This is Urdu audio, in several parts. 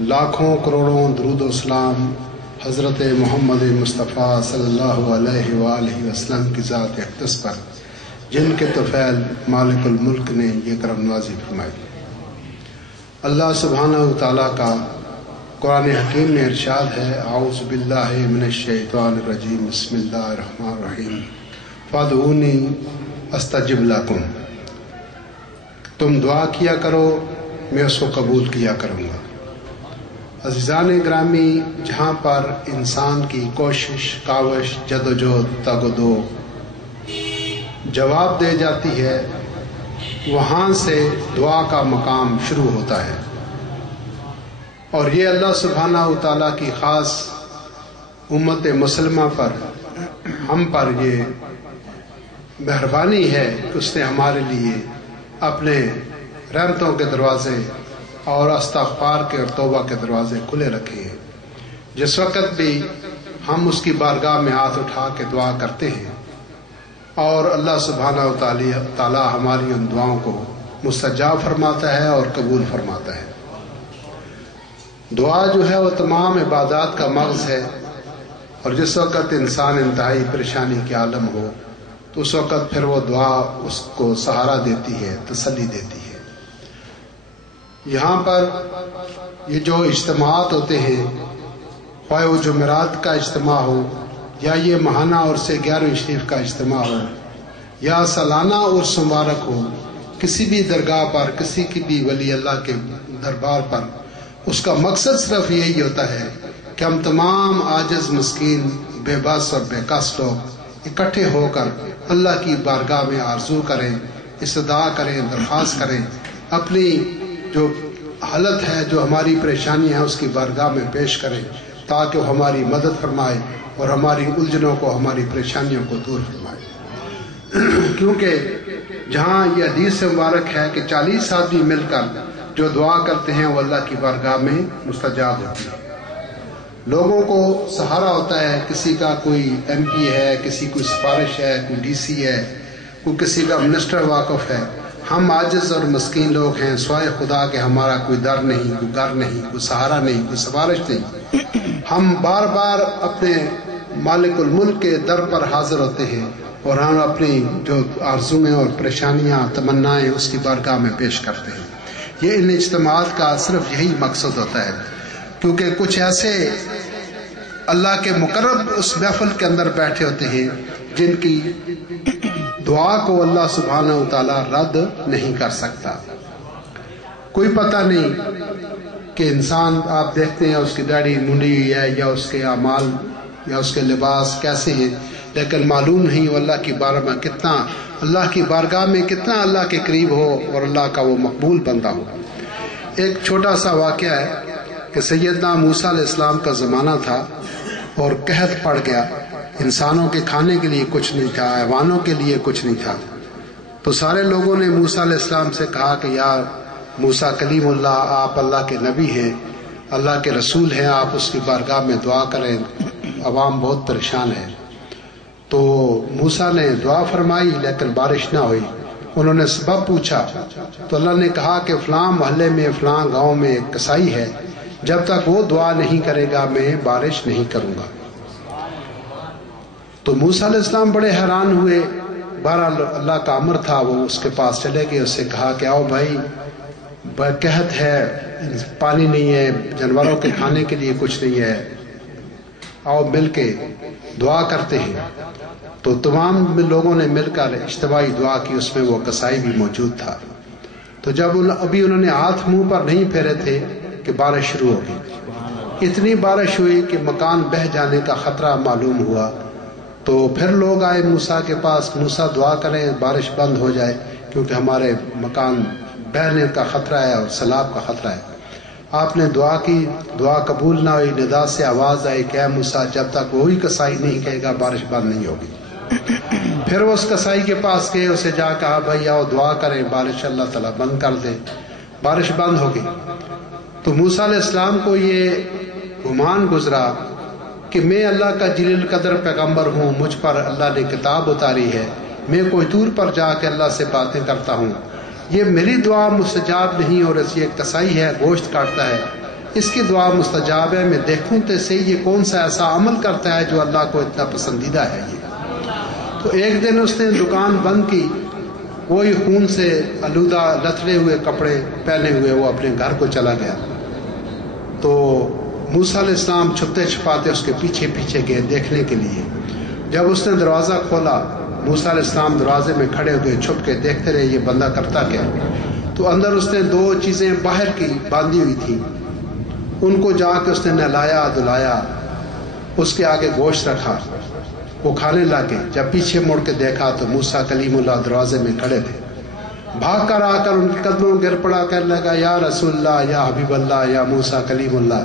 لاکھوں کروڑوں درود و سلام حضرت محمد مصطفیٰ صلی اللہ علیہ وآلہ وسلم کی ذات اقدس پر، جن کے طفیل مالک الملک نے یہ کرم نوازی فرمائی۔ اللہ سبحانہ وتعالیٰ کا قرآن حکیم میں ارشاد ہے، اعوذ باللہ من الشیطان الرجیم، بسم اللہ الرحمن الرحیم، فادعونی استجب لکم، تم دعا کیا کرو میں اس کو قبول کیا کروں گا۔ عزیزان گرامی، جہاں پر انسان کی کوشش، کاوش، جدوجہد، تگ و دو جواب دے جاتی ہے، وہاں سے دعا کا مقام شروع ہوتا ہے، اور یہ اللہ سبحانہ وتعالیٰ کی خاص امت مسلمہ پر، ہم پر یہ مہربانی ہے کہ اس نے ہمارے لیے اپنے رحمتوں کے دروازے اور استغفار کے اور توبہ کے دروازے کھلے رکھے ہیں۔ جس وقت بھی ہم اس کی بارگاہ میں ہاتھ اٹھا کے دعا کرتے ہیں اور اللہ سبحانہ وتعالی ہماری ان دعاؤں کو مستجاب فرماتا ہے اور قبول فرماتا ہے۔ دعا جو ہے وہ تمام عبادات کا مغز ہے، اور جس وقت انسان انتہائی پریشانی کے عالم ہو تو اس وقت پھر وہ دعا اس کو سہارا دیتی ہے، تسلی دیتی ہے۔ یہاں پر یہ جو اجتماعات ہوتے ہیں، خواہ وہ جمعرات کا اجتماع ہو یا یہ ماہانہ عرس 11ویں شریف کا اجتماع ہو یا سالانہ عرس مبارک ہو، کسی بھی درگاہ پر، کسی کی بھی ولی اللہ کے دربار پر، اس کا مقصد صرف یہی ہوتا ہے کہ ہم تمام عاجز، مسکین، بے بس اور بے کس لوگ اکٹھے ہو کر اللہ کی بارگاہ میں آرزو کریں، استدعا کریں، درخواست کریں، اپنی جو حالت ہے، جو ہماری پریشانی ہے، اس کی بارگاہ میں پیش کریں تاکہ وہ ہماری مدد فرمائے اور ہماری الجھنوں کو، ہماری پریشانیوں کو دور فرمائے۔ کیونکہ جہاں یہ حدیث سے مبارک ہے کہ 40 آدمی مل کر جو دعا کرتے ہیں وہ اللہ کی بارگاہ میں مستجاب ہوتی ہے۔ لوگوں کو سہارا ہوتا ہے، کسی کا کوئی ایم پی ہے، کسی کوئی سفارش ہے، کوئی ڈی سی ہے، کوئی کسی کا منسٹر واقف ہے۔ ہم عاجز اور مسکین لوگ ہیں، سوائے خدا کہ ہمارا کوئی در نہیں، کوئی گھر نہیں، کوئی سہارا نہیں، کوئی سفارش نہیں۔ ہم بار بار اپنے مالک الملک کے در پر حاضر ہوتے ہیں اور ہم اپنی جو آرزویں اور پریشانیاں، تمنائیں اس کی بارگاہ میں پیش کرتے ہیں۔ یہ ان اجتماعات کا صرف یہی مقصد ہوتا ہے، کیونکہ کچھ ایسے اللہ کے مقرب اس محفل کے اندر بیٹھے ہوتے ہیں جن کی دعا کو اللہ سبحانہ وتعالی رد نہیں کر سکتا۔ کوئی پتہ نہیں کہ انسان، آپ دیکھتے ہیں اس کی داڑھی منڈی ہوئی ہے یا اس کے اعمال یا اس کے لباس کیسے ہیں، لیکن معلوم نہیں وہ اللہ کی بارگاہ میں کتنا، اللہ کی بارگاہ میں کتنا اللہ کے قریب ہو اور اللہ کا وہ مقبول بندہ ہو۔ ایک چھوٹا سا واقعہ ہے کہ سیدنا موسیٰ علیہ السلام کا زمانہ تھا اور قحط پڑ گیا، انسانوں کے کھانے کے لیے کچھ نہیں تھا، حیوانوں کے لیے کچھ نہیں تھا۔ تو سارے لوگوں نے موسیٰ علیہ السلام سے کہا کہ یا موسیٰ کلیم اللہ، آپ اللہ کے نبی ہیں، اللہ کے رسول ہیں، آپ اس کی بارگاہ میں دعا کریں، عوام بہت پریشان ہے۔ تو موسیٰ نے دعا فرمائی لیکن بارش نہ ہوئی۔ انہوں نے سبب پوچھا تو اللہ نے کہا کہ فلاں محلے میں، فلاں گاؤں میں ایک کسائی ہے، جب تک وہ دعا نہیں کرے گا میں بارش نہیں کروں گا۔ تو موسیٰ علیہ السلام بڑے حیران ہوئے، بہرحال اللہ کا امر تھا، وہ اس کے پاس چلے گئے، اس سے کہا کہ آؤ بھائی، قحط ہے، پانی نہیں ہے، جانوروں کے کھانے کے لیے کچھ نہیں ہے، آؤ مل کے دعا کرتے ہیں۔ تو تمام لوگوں نے مل کر اجتماعی دعا کی، اس میں وہ کسائی بھی موجود تھا۔ تو جب ابھی انہوں نے ہاتھ منہ پر نہیں پھیرے تھے کہ بارش شروع ہو گئی، اتنی بارش ہوئی کہ مکان بہہ جانے کا خطرہ معلوم ہوا۔ تو پھر لوگ آئے موسیٰ کے پاس، موسیٰ دعا کریں بارش بند ہو جائے کیونکہ ہمارے مکان بہنے کا خطرہ ہے اور سیلاب کا خطرہ ہے۔ آپ نے دعا کی، دعا قبول نہ ہوئی، ندا سے آواز آئی کہ اے موسیٰ، جب تک وہی کسائی نہیں کہے گا بارش بند نہیں ہوگی۔ پھر وہ اس کسائی کے پاس گئے، اسے جا کہا بھائی آؤ دعا کریں، بارش اللہ تعالیٰ بند کر دے۔ بارش بند ہو گئی۔ تو موسیٰ علیہ السلام کو یہ گمان گزرا کہ میں اللہ کا جلیل القدر پیغمبر ہوں، مجھ پر اللہ نے کتاب اتاری ہے، میں کوئی دور پر جا کے اللہ سے باتیں کرتا ہوں، یہ میری دعا مستجاب نہیں، اور یہ کسائی ہے، گوشت کاٹتا ہے، اس کی دعا مستجاب ہے، میں دیکھوں تو صحیح یہ کون سا ایسا عمل کرتا ہے جو اللہ کو اتنا پسندیدہ ہے یہ۔ تو ایک دن اس نے دکان بند کی، وہی خون سے آلودہ لتڑے ہوئے کپڑے پہنے ہوئے وہ اپنے گھر کو چلا گیا۔ تو موسیٰ علیہ السلام چھپتے چھپاتے اس کے پیچھے پیچھے گئے دیکھنے کے لیے۔ جب اس نے دروازہ کھولا، موسیٰ علیہ السلام دروازے میں کھڑے ہوئے چھپ کے دیکھتے رہے یہ بندہ کرتا کیا۔ تو اندر اس نے 2 چیزیں باہر کی باندھی ہوئی تھیں، ان کو جا کے اس نے نہلایا دھلایا، اس کے آگے گوشت رکھا، وہ کھانے لگے۔ جب پیچھے مڑ کے دیکھا تو موسیٰ کلیم اللہ دروازے میں کھڑے تھے۔ بھاگ کر آ کر ان کے قدموں میں گر پڑا، کہنے لگا یا رسول اللہ، یا حبیب اللہ، یا موسیٰ کلیم اللہ،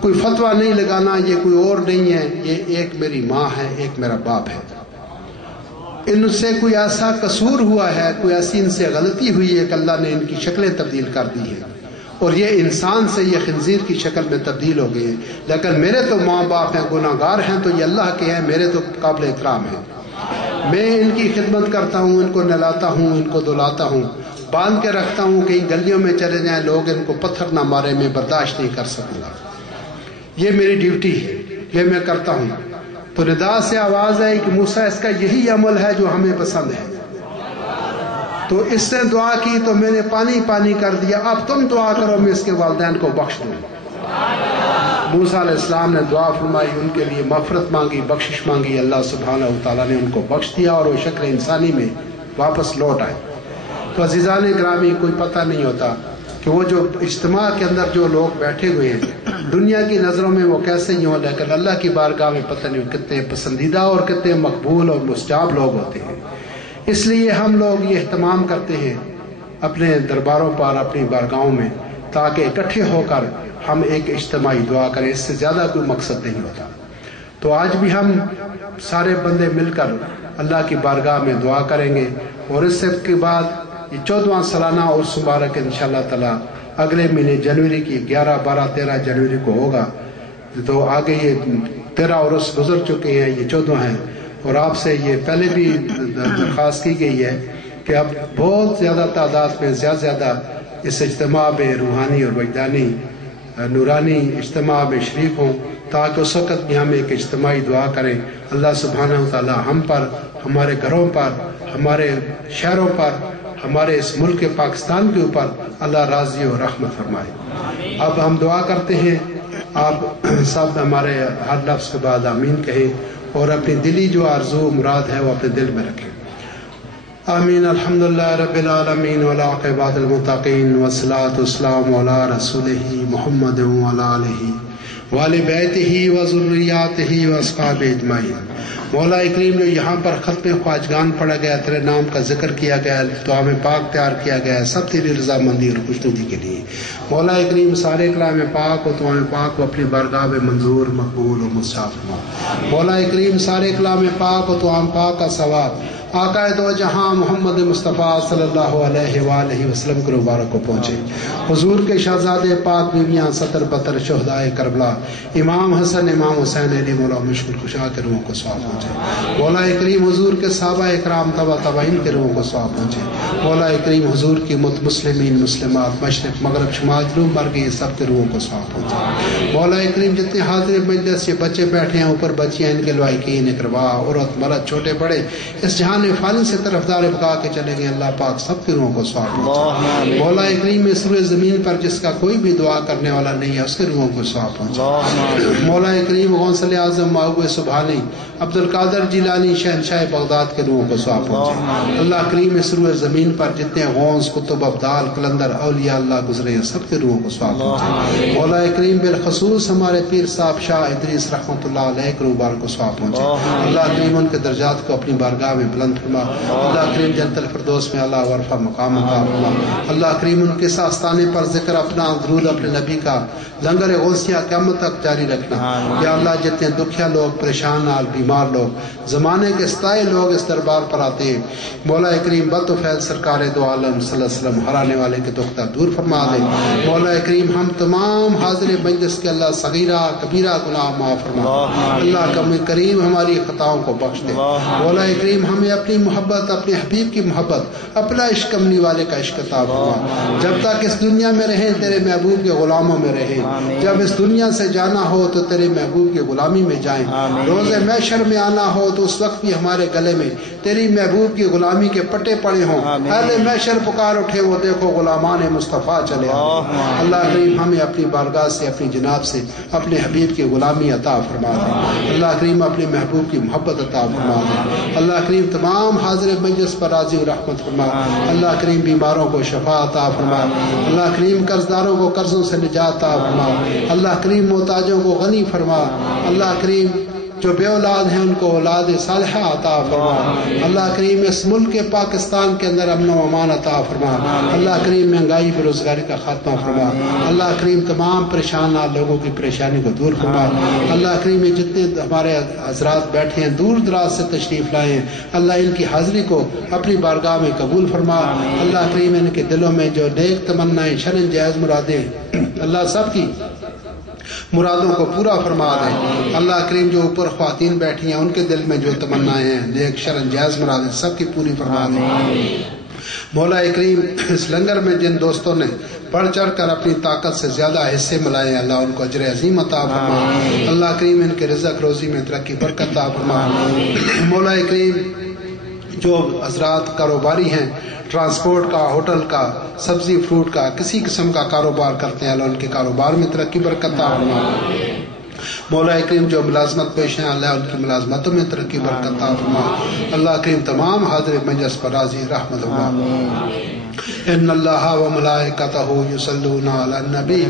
کوئی فتویٰ نہیں لگانا، یہ کوئی اور نہیں ہے، یہ ایک میری ماں ہے، ایک میرا باپ ہے۔ ان سے کوئی ایسا قصور ہوا ہے، کوئی ایسی ان سے غلطی ہوئی ہے کہ اللہ نے ان کی شکلیں تبدیل کر دی ہیں، اور یہ انسان سے یہ خنزیر کی شکل میں تبدیل ہو گئے ہیں، لیکن میرے تو ماں باپ ہیں، گناہ گار ہیں تو یہ اللہ کے ہیں، میرے تو قابل اکرام ہیں۔ میں ان کی خدمت کرتا ہوں، ان کو نہلاتا ہوں، ان کو دھلاتا ہوں، باندھ کے رکھتا ہوں، کہیں گلیوں میں چلے جائیں لوگ ان کو پتھر نہ مارے، میں برداشت نہیں کر سکوں گا، یہ میری ڈیوٹی ہے، یہ میں کرتا ہوں۔ تو ندا سے آواز آئی کہ موسیٰ اس کا یہی عمل ہے جو ہمیں پسند ہے۔ تو اس نے دعا کی تو میں نے پانی کر دیا، اب تم دعا کرو میں اس کے والدین کو بخش دوں۔ موسیٰ علیہ السلام نے دعا فرمائی، ان کے لیے مغفرت مانگی، بخشش مانگی، اللہ سبحانہ وتعالیٰ نے ان کو بخش دیا اور وہ شکل انسانی میں واپس لوٹ آئے۔ تو عزیزان گرامی، کوئی پتہ نہیں ہوتا کہ وہ جو اجتماع کے اندر جو لوگ بیٹھے ہوئے ہیں دنیا کی نظروں میں وہ کیسے ہی ہوں، لیکن اللہ کی بارگاہ میں پتہ نہیں کتنے پسندیدہ اور کتنے مقبول اور مستجاب لوگ ہوتے ہیں۔ اس لیے ہم لوگ یہ اہتمام کرتے ہیں اپنے درباروں پر، اپنی بارگاہوں میں، تاکہ اکٹھے ہو کر ہم ایک اجتماعی دعا کریں، اس سے زیادہ کوئی مقصد نہیں ہوتا۔ تو آج بھی ہم سارے بندے مل کر اللہ کی بارگاہ میں دعا کریں گے، اور اس کے بعد یہ 14واں سالانہ عرس مبارک انشاءاللہ تعالیٰ اگلے مہینے جنوری کی 11، 12، 13 جنوری کو ہوگا۔ تو آگے یہ 13 عرس گزر چکے ہیں، یہ 14 ہیں، اور آپ سے یہ پہلے بھی درخواست کی گئی ہے کہ اب بہت زیادہ تعداد میں زیادہ اس اجتماع میں روحانی اور وجدانی نورانی اجتماع میں شریک ہوں، تاکہ اس وقت بھی ہم ایک اجتماعی دعا کریں۔ اللہ سبحانہ وتعالی ہم پر، ہمارے گھروں پر، ہمارے شہروں پر، ہمارے اس ملک پاکستان کے اوپر اللہ راضی و رحمت فرمائے۔ اب ہم دعا کرتے ہیں، آپ سب ہمارے ہر لفظ کے بعد آمین کہیں، اور اپنی دلی جو آرزو مراد ہے وہ اپنے دل میں رکھیں۔ آمین۔ الحمدللہ رب العالمین والعاقبۃ للمتقین والصلاۃ والسلام علی رسولہ محمد وعلی آلہ وآل بیتہ وذریاتہ واصحابہ اجمعین۔ مولا کریم جو یہاں پر ختم خواجگان پڑھا گیا، تیرے نام کا ذکر کیا گیا، دعا میں پاک تیار کیا گیا ہے، سب تیری رضامندی اور خوشنودی کے لیے۔ مولا کریم سارے کلام پاک و دعا پاک و اپنی بارگاہ میں منظور، مقبول و مستجاب فرما۔ مولا کریم سارے کلام پاک و دعا پاک کا ثواب آقا دو جہاں محمد مصطفیٰ صلی اللہ علیہ وآلہ وسلم کے مبارک کو پہنچے۔ حضور کے شہزادے پاک بیویاں سطر بطر شہدائے کربلا، امام حسن امام حسین علی مولا مشکل کشا کے روحوں کو ثواب پہنچے۔ مولا کریم حضور کے صحابہ اکرام تبع تابعین کے روحوں کو ثواب پہنچے۔ مولا کریم حضور کی مسلمین مسلمات مشرق مغرب شمال جنوب مر گئی سب کے روحوں کو ثواب پہنچے۔ مولا کریم جتنے حاضر مجلس یہ بچے بیٹھے ہیں، اوپر بچیاں، ان کے لوائقین اقربا عورت مرد چھوٹے بڑے اس جہان فانی سے طرفدار بقا کے چلے گئے، اللہ پاک سب کے روحوں کو ثواب پہنچے۔ مولا کریم اس روئے زمین پر جس کا کوئی بھی دعا کرنے والا نہیں ہے اس کے روحوں کو ثواب پہنچے۔ مولا کریم غوث اعظم معبود سبحانی عبد القادر جیلانی شہنشاہ بغداد کے روحوں کو ثواب پہنچے۔ اللہ کریم اس روئے زمین پر جتنے غوث قطب ابدال کلندر اولیاء اللہ گزرے ہیں سب کے روحوں کو ثواب پہنچے۔ مولا کریم بالخصوص ہمارے پیر صاحب شاہ ادریس رحمۃ اللہ علیہ کے روح کو ثواب پہنچے۔ اللہ کریم ان کے درجات کو اپنی بارگاہ میں بلند فرما۔ اللہ کریم جنت الفردوس میں اللہ ورفع مقام عطا فرما۔ اللہ کریم ان کے آستانے پر ذکر اپنا درود اپنے نبی کا لنگر غوثیہ قیامت تک جاری رکھنا۔ یا اللہ جتنے دکھیا لوگ، پریشان حال، بیمار لوگ، زمانے کے ستائے لوگ اس دربار پر آتے ہیں، مولا کریم بد و فیض سرکار دو عالم صلی اللہ علیہ وسلم ہر آنے والے کے دکھ دور فرما دے۔ مولا کریم ہم تمام حاضر مجلس کے اللہ صغیرہ کبیرہ گناہ معاف فرما۔ اللہ کریم ہماری خطاؤں کو بخش دے۔ مولا کریم ہمیں اپنی محبت، اپنے حبیب کی محبت، اپنا عشق کملی والے کا عشق عطا فرما۔ جب تک اس دنیا میں رہیں تیرے محبوب کے غلاموں میں رہیں، جب اس دنیا سے جانا ہو تو تیرے محبوب کی غلامی میں جائیں، روز محشر میں آنا ہو تو اس وقت بھی ہمارے گلے میں تیری محبوب کی غلامی کے پٹے پڑے ہوں، اہل محشر پکار اٹھے وہ دیکھو غلامان مصطفیٰ چلے آئے۔ اللہ کریم ہمیں اپنی بارگاہ سے، اپنی جناب سے اپنے حبیب کی غلامی عطا فرما دے۔ اللہ کریم اپنے محبوب کی محبت عطا فرما دے۔ اللہ کریم تمام حاضر مجلس پر راضی و رحمت فرما۔ اللہ کریم بیماروں کو شفا عطا فرما۔ اللہ کریم قرض داروں کو قرضوں سے نجات عطا فرما۔ اللہ کریم محتاجوں کو غنی فرما۔ اللہ کریم جو بے اولاد ہیں ان کو اولاد صالحہ عطا فرما۔ اللہ کریم اس ملک پاکستان کے اندر امن و امان عطا فرما۔ اللہ کریم مہنگائی بے روزگاری کا خاتمہ فرما۔ اللہ کریم تمام پریشان لوگوں کی پریشانی کو دور فرما۔ اللہ کریم یہ جتنے ہمارے حضرات بیٹھے ہیں دور دراز سے تشریف لائے ہیں، اللہ ان کی حاضری کو اپنی بارگاہ میں قبول فرما۔ اللہ کریم ان کے دلوں میں جو نیک تمنائیں، شرن جائز مرادیں، اللہ سب کی مرادوں کو پورا فرما دے۔ اللہ کریم جو اوپر خواتین بیٹھی ہیں ان کے دل میں جو تمنائیں ہیں، نیک شرن جائز مرادیں، سب کی پوری فرما دے۔ مولا کریم اس لنگر میں جن دوستوں نے بڑھ چڑھ کر اپنی طاقت سے زیادہ حصے ملائے، اللہ ان کو اجر عظیم عطا فرما۔ اللہ کریم ان کے رزق روزی میں ترقی برکت عطا فرما۔ مولا کریم جو حضرات کاروباری ہیں، ٹرانسپورٹ کا، ہوٹل کا، سبزی فروٹ کا، کسی قسم کا کاروبار کرتے ہیں، اللہ ان کے کاروبار میں ترقی برکت عطا فرما۔ مولا کریم جو ملازمت پیش ہیں، اللہ ان کی ملازمتوں میں ترقی برکت عطا فرما۔ اللہ کریم تمام حاضر مجلس پر راضی رحمت فرما۔ ان اللہ و ملائکتہ یصلون علی النبی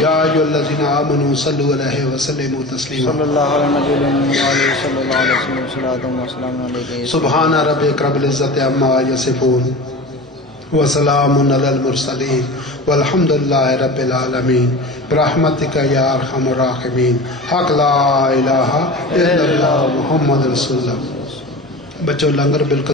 یا ایھا الذین آمنوا صلوا علیہ وسلموا تسلیما۔ صلی اللہ علیہ وسلم صلاۃ و سلام علیہ۔ سبحان ربک رب العزۃ عما یصفون وسلام علی المرسلین والحمد للہ رب العالمین برحمتک یا ارحم الراحمین۔ حق لا الہ الا اللہ محمد رسول اللہ۔ بچوں لنگر بالکل